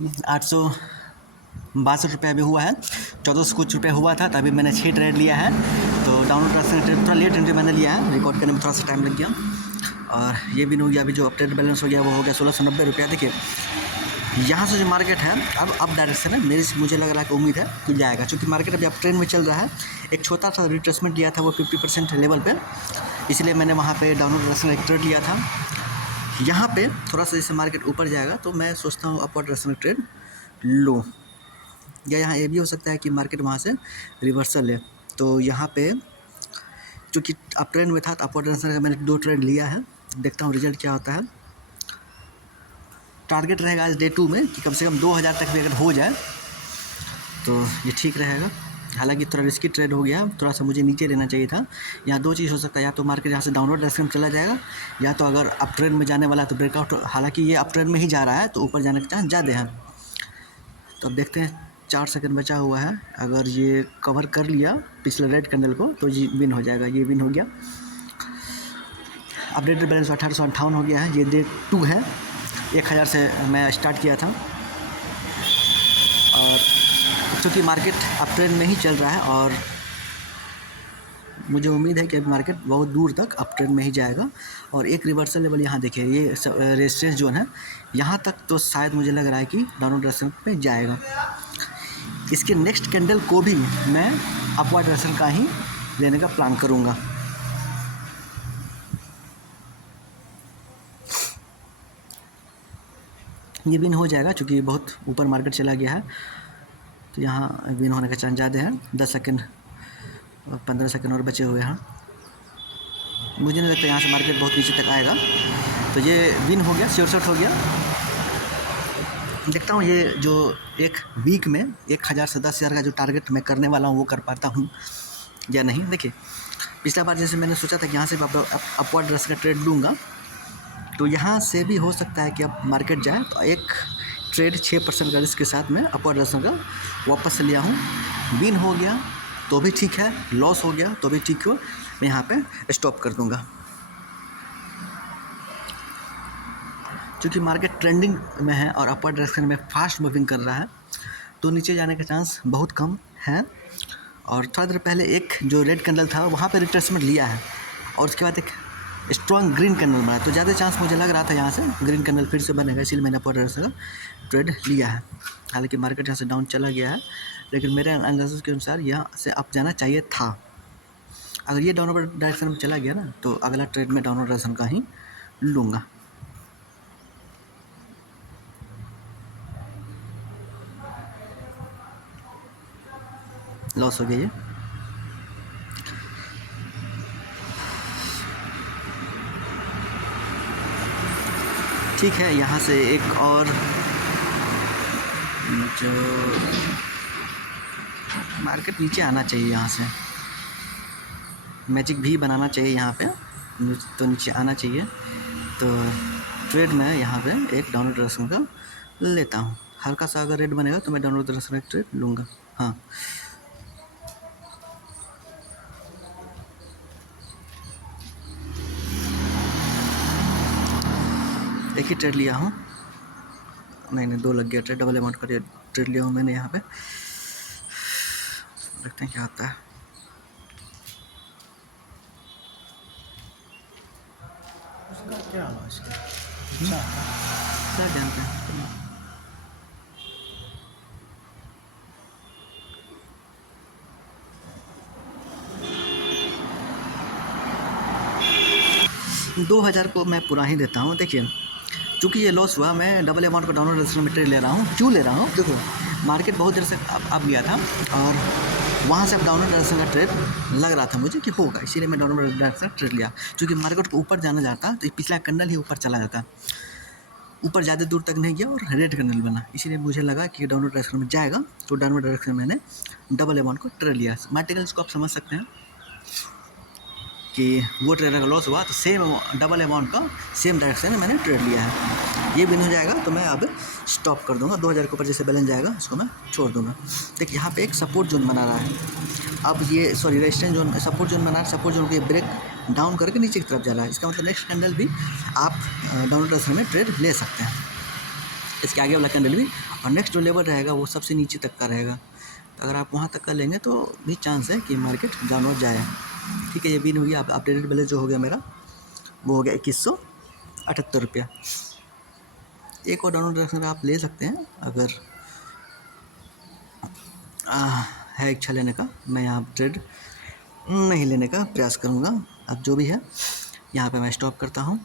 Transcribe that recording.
862 अभी हुआ है। 1400 कुछ रुपये हुआ था, तभी मैंने 6 ट्रेड लिया है। तो डाउनलोड ट्रेड थोड़ा लेट एंट्री मैंने लिया है, रिकॉर्ड करने में थोड़ा सा टाइम लग गया। और ये भी हो गया, अभी जो अपडेट बैलेंस हो गया वो हो गया 1690 रुपया। देखिए यहाँ से जो मार्केट है अब डायरेक्शन है, मुझे लग रहा है कि उम्मीद है खुल जाएगा, क्योंकि मार्केट अभी अब ट्रेंड में चल रहा है। एक छोटा सा रिट्रेसमेंट लिया था वो 50% लेवल पे, इसलिए मैंने वहाँ पे डाउनलोड डायरेक्शन एक ट्रेड लिया था। यहाँ पे थोड़ा सा जैसे मार्केट ऊपर जाएगा तो मैं सोचता हूँ अपवर्ड डायरेक्शन ट्रेड लो, या यहाँ ये भी हो सकता है कि मार्केट वहाँ से रिवर्सल है। तो यहाँ पे चूँकि अप ट्रेंड में था तो अपवर्ड डायरेक्शन का मैंने 2 ट्रेड लिया है, देखता हूँ रिजल्ट क्या होता है। टारगेट रहेगा आज डे 2 में कि कम से कम 2000 तक भी अगर हो जाए तो ये ठीक रहेगा। हालांकि थोड़ा रिस्की ट्रेड हो गया, थोड़ा सा मुझे नीचे लेना चाहिए था। यहाँ 2 चीज़ हो सकता है, या तो मार्केट यहाँ से डाउनवर्ड डायरेक्शन में चला जाएगा, या तो अगर अप ट्रेंड में जाने वाला है तो ब्रेकआउट, हालांकि ये अप ट्रेंड में ही जा रहा है तो ऊपर जाने का चांस ज़्यादा है। तो अब देखते हैं, 4 सेकंड बचा हुआ है, अगर ये कवर कर लिया पिछले रेड कैंडल को तो ये विन हो जाएगा। ये विन हो गया। अपडेटेड बैलेंस 1858 हो गया है। ये डे 2 है, 1000 से मैं स्टार्ट किया था, और क्योंकि मार्केट अप ट्रेंड में ही चल रहा है और मुझे उम्मीद है कि अभी मार्केट बहुत दूर तक अप ट्रेंड में ही जाएगा। और एक रिवर्सल लेवल यहाँ देखिए, ये रेजिस्टेंस जोन है, यहाँ तक तो शायद मुझे लग रहा है कि डाउनवर्ड डायरेक्शन में जाएगा। इसके नेक्स्ट कैंडल को भी मैं अपवर्ड डायरेक्शन का ही लेने का प्लान करूँगा। ये विन हो जाएगा क्योंकि बहुत ऊपर मार्केट चला गया है, तो यहाँ विन होने का चांस ज़्यादा है। 10 सेकंड 15 सेकंड और बचे हुए हैं। मुझे नहीं लगता यहाँ से मार्केट बहुत नीचे तक आएगा, तो ये विन हो गया, श्योर शॉट हो गया। देखता हूँ ये जो एक वीक में 1000 से 10,000 का जो टारगेट मैं करने वाला हूँ वो कर पाता हूँ या नहीं। देखिए पिछला बार जैसे मैंने सोचा था कि यहाँ से अपवर्ड डायरेक्शन का ट्रेड लूँगा, तो यहाँ से भी हो सकता है कि अब मार्केट जाए तो एक ट्रेड 6% का रिस्क के साथ में अपवर्ड डायरेक्शन का वापस से लिया हूँ। विन हो गया तो भी ठीक है, लॉस हो गया तो भी ठीक हो, मैं यहाँ पे स्टॉप कर दूँगा। क्योंकि मार्केट ट्रेंडिंग में है और अपवर्ड डायरेक्शन में फास्ट मूविंग कर रहा है, तो नीचे जाने का चांस बहुत कम है। और थोड़ा देर पहले एक जो रेड कैंडल था वहाँ पे रिट्रेसमेंट लिया है, और उसके बाद एक स्ट्रॉन्ग ग्रीन कैंडल बना, तो ज़्यादा चांस मुझे लग रहा था यहाँ से ग्रीन कैंडल फिर से बनेगा, इसलिए मैंने अपवर्ड डायरेक्शन का ट्रेड लिया है। हालांकि मार्केट यहाँ से डाउन चला गया है, लेकिन मेरे एनालिसिस के अनुसार यहाँ से अप जाना चाहिए था। अगर ये डाउनवर्ड डायरेक्शन में चला गया ना, तो अगला ट्रेड में डाउनवर्ड डायरेक्शन का ही लूँगा। लॉस हो गया ये। ठीक है, यहाँ से एक और जो मार्केट नीचे आना चाहिए, यहाँ से मैजिक भी बनाना चाहिए यहाँ पे, तो नीचे आना चाहिए। तो ट्रेड में यहाँ पे एक डाउनवर्ड डायरेक्शन का लेता हूँ। हल्का सा अगर रेड बनेगा तो मैं डाउनवर्ड डायरेक्शन का ट्रेड लूँगा। हाँ, एक ही ट्रेड लिया हूँ, नहीं 2 लग गया ट्रेड, डबल अमाउंट का ट्रेड लिया हूँ मैंने यहाँ पे। देखते हैं क्या होता है। क्या हुआ इसका? क्या जानते हैं। दो 2000 को मैं पूरा ही देता हूँ। देखिए चूँकि ये लॉस हुआ, मैं डबल अमाउंट का डाउनवर्ड डायरेक्शन में ट्रेड ले रहा हूँ। क्यों ले रहा हूँ? देखो मार्केट बहुत देर से अब गया था और वहाँ से अब डाउनवर्ड डायरेक्शन का ट्रेड लग रहा था मुझे कि होगा, इसीलिए मैं डाउनवर्ड डायरेक्शन ट्रेड लिया। क्योंकि मार्केट को ऊपर जाना जाता तो पिछला कैंडल ही ऊपर चला जाता, ऊपर ज़्यादा दूर तक नहीं गया और रेड कैंडल बना, इसीलिए मुझे लगा कि डाउनवर्ड डायरेक्शन में जाएगा, तो डाउनवर्ड डायरेक्शन में मैंने डबल अमाउंट को ट्रेड लिया। मटेरियल्स को आप समझ सकते हैं कि वो ट्रेडर का लॉस हुआ तो सेम डबल अमाउंट का सेम डायरेक्शन में मैंने ट्रेड लिया है। ये विन हो जाएगा तो मैं अब स्टॉप कर दूंगा। 2000 के ऊपर जैसे बैलेंस जाएगा इसको मैं छोड़ दूंगा। देखिए यहाँ पे एक सपोर्ट जोन बना रहा है, अब ये रेजिस्टेंस जोन, सपोर्ट जोन बना रहा है। सपोर्ट जोन को ब्रेक डाउन करके नीचे की तरफ जा रहा है, इसका मतलब नेक्स्ट कैंडल भी आप डाउनवर्ड डायरेक्शन में ट्रेड ले सकते हैं, इसके आगे वाला कैंडल भी। और नेक्स्ट जो लेवल रहेगा वो सबसे नीचे तक का रहेगा। तो अगर आप वहाँ तक का लेंगे तो भी चांस है कि मार्केट डाउन हो जाए। ठीक है, ये बिन हो गया। अब अपडेटेड बैलेंस जो हो गया मेरा वो हो गया 2178 रुपया। एक और डाउनलोड डायरेक्शन आप ले सकते हैं अगर है इच्छा लेने का। मैं यहाँ ट्रेड नहीं लेने का प्रयास करूँगा। अब जो भी है यहाँ पे मैं स्टॉप करता हूँ।